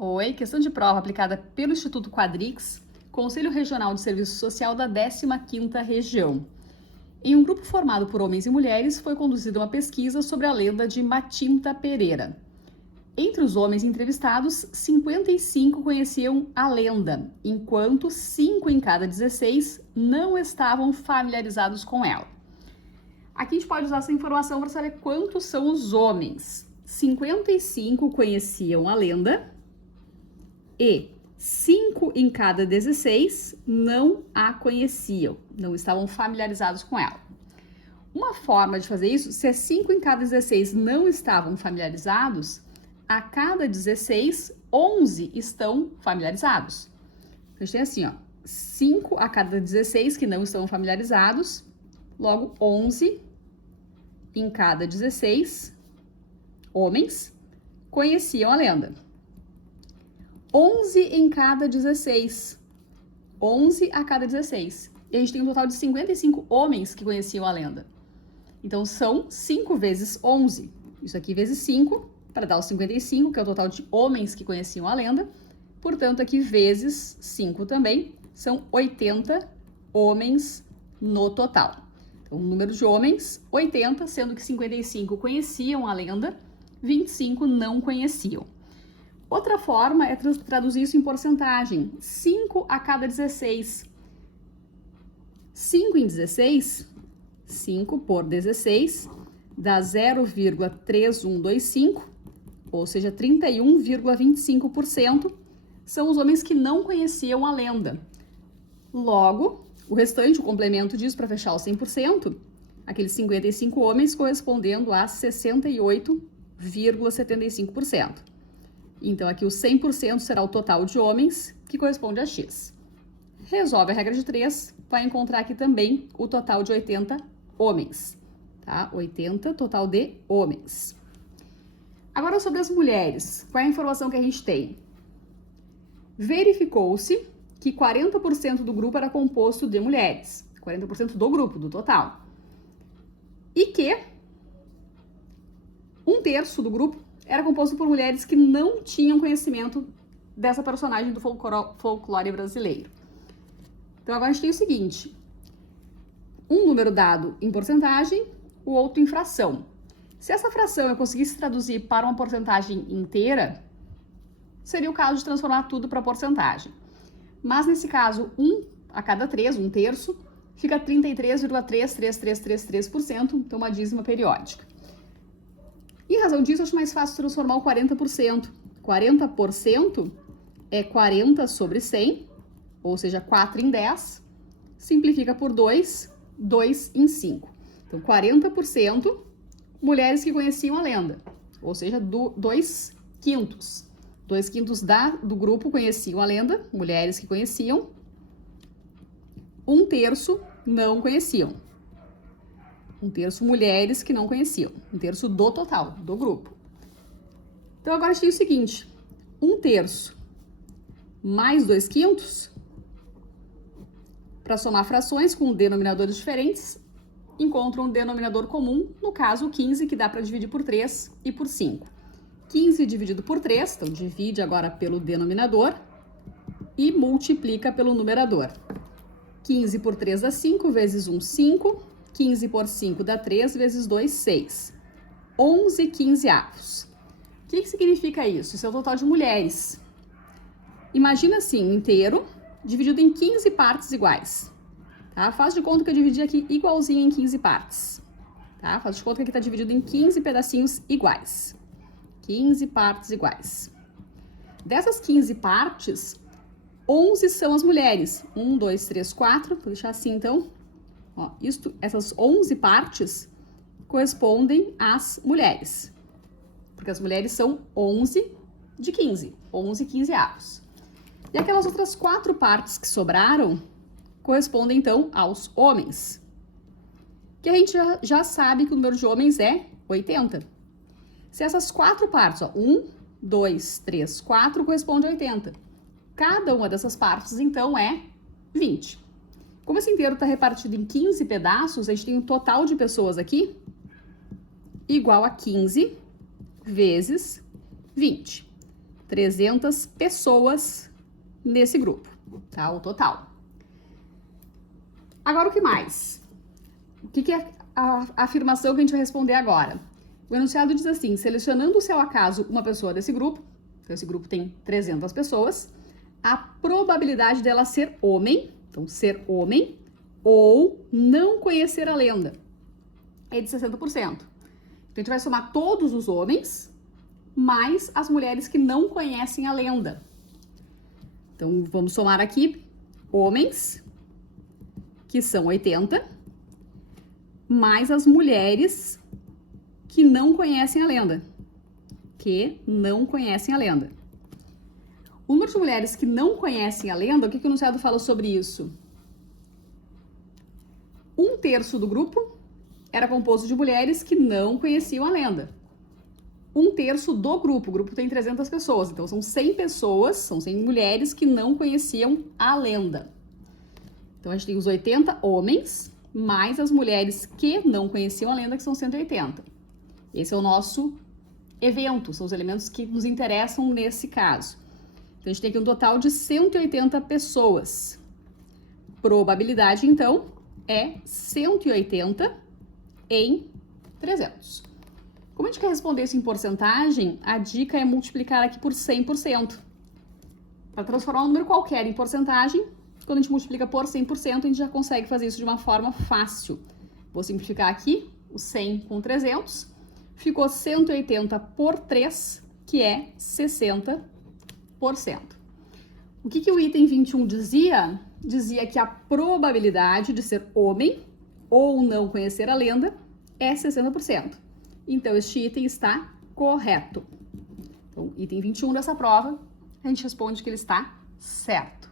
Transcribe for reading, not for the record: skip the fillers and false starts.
Oi, questão de prova aplicada pelo Instituto Quadrix, Conselho Regional de Serviço Social da 15ª Região. Em um grupo formado por homens e mulheres, foi conduzida uma pesquisa sobre a lenda de Matinta Pereira. Entre os homens entrevistados, 55 conheciam a lenda, enquanto 5 em cada 16 não estavam familiarizados com ela. Aqui a gente pode usar essa informação para saber quantos são os homens. 55 conheciam a lenda e 5 em cada 16 não a conheciam, não estavam familiarizados com ela. Uma forma de fazer isso, se 5 em cada 16 não estavam familiarizados, a cada 16, 11 estão familiarizados. A gente tem assim, ó, 5 a cada 16 que não estão familiarizados, logo 11 em cada 16 homens conheciam a lenda. 11 em cada 16. 11 a cada 16. E a gente tem um total de 55 homens que conheciam a lenda. Então, são 5 vezes 11. Isso aqui vezes 5, para dar os 55, que é o total de homens que conheciam a lenda. Portanto, aqui vezes 5 também, são 80 homens no total. Então, o número de homens, 80, sendo que 55 conheciam a lenda, 25 não conheciam. Outra forma é traduzir isso em porcentagem. 5 a cada 16. 5 em 16, 5 por 16, dá 0,3125, ou seja, 31,25% são os homens que não conheciam a lenda. Logo, o restante, o complemento disso para fechar os 100%, aqueles 55 homens correspondendo a 68,75%. Então, aqui o 100% será o total de homens, que corresponde a X. Resolve a regra de 3, vai encontrar aqui também o total de 80 homens, tá? 80 total de homens. Agora, sobre as mulheres, qual é a informação que a gente tem? Verificou-se que 40% do grupo era composto de mulheres, 40% do grupo, do total. E que 1/3 do grupo era composto por mulheres que não tinham conhecimento dessa personagem do folclore brasileiro. Então, agora a gente tem o seguinte, um número dado em porcentagem, o outro em fração. Se essa fração eu conseguisse traduzir para uma porcentagem inteira, seria o caso de transformar tudo para porcentagem. Mas, nesse caso, 1 a cada 3, 1/3, fica 33,33333%, então uma dízima periódica. Em razão disso, eu acho mais fácil transformar o 40%. 40% é 40 sobre 100, ou seja, 4 em 10. Simplifica por 2, 2 em 5. Então, 40% mulheres que conheciam a lenda, ou seja, 2 quintos. 2 quintos do grupo conheciam a lenda, mulheres que conheciam. 1/3 não conheciam. 1/3 mulheres que não conheciam. 1/3 do total, do grupo. Então, agora a gente tem o seguinte. 1/3 mais 2 quintos. Para somar frações com denominadores diferentes, encontra um denominador comum, no caso o 15, que dá para dividir por 3 e por 5. 15 dividido por 3, então divide agora pelo denominador e multiplica pelo numerador. 15 por 3 dá 5, vezes 1, 5. 15 por 5 dá 3, vezes 2, 6. 11 quinzeavos. O que significa isso? Isso é o total de mulheres. Imagina assim, um inteiro dividido em 15 partes iguais. Tá? Faz de conta que eu dividi aqui igualzinho em 15 partes. Tá? Faz de conta que aqui está dividido em 15 pedacinhos iguais. 15 partes iguais. Dessas 15 partes, 11 são as mulheres. 1, 2, 3, 4. Vou deixar assim, então. Ó, essas 11 partes correspondem às mulheres. Porque as mulheres são 11 de 15. 11 quinzeavos. E aquelas outras 4 partes que sobraram correspondem, então, aos homens. Que a gente já sabe que o número de homens é 80. Se essas 4 partes, ó, 1, 2, 3, 4, corresponde a 80. Cada uma dessas partes, então, é 20. Como esse inteiro está repartido em 15 pedaços, a gente tem um total de pessoas aqui igual a 15 vezes 20. 300 pessoas nesse grupo, tá? O total. Agora, o que mais? O que é a afirmação que a gente vai responder agora? O enunciado diz assim: selecionando-se ao acaso uma pessoa desse grupo, então esse grupo tem 300 pessoas, a probabilidade dela ser homem, então ser homem, ou não conhecer a lenda, é de 60%. Então a gente vai somar todos os homens, mais as mulheres que não conhecem a lenda. Então vamos somar aqui homens, que são 80, mais as mulheres que não conhecem a lenda. O número de mulheres que não conhecem a lenda, o que o enunciado fala sobre isso? 1/3 do grupo era composto de mulheres que não conheciam a lenda. 1/3 do grupo, o grupo tem 300 pessoas, então são 100 pessoas, são 100 mulheres que não conheciam a lenda. Então a gente tem os 80 homens, mais as mulheres que não conheciam a lenda, que são 180. Esse é o nosso evento, são os elementos que nos interessam nesse caso. Então a gente tem aqui um total de 180 pessoas. Probabilidade, então, é 180 em 300. Como a gente quer responder isso em porcentagem, a dica é multiplicar aqui por 100%. Para transformar um número qualquer em porcentagem, quando a gente multiplica por 100%, a gente já consegue fazer isso de uma forma fácil. Vou simplificar aqui o 100 com 300. Ficou 180 por 3, que é 60%. O que o item 21 dizia? Dizia que a probabilidade de ser homem ou não conhecer a lenda é 60%. Então, este item está correto. Então, item 21 dessa prova, a gente responde que ele está certo.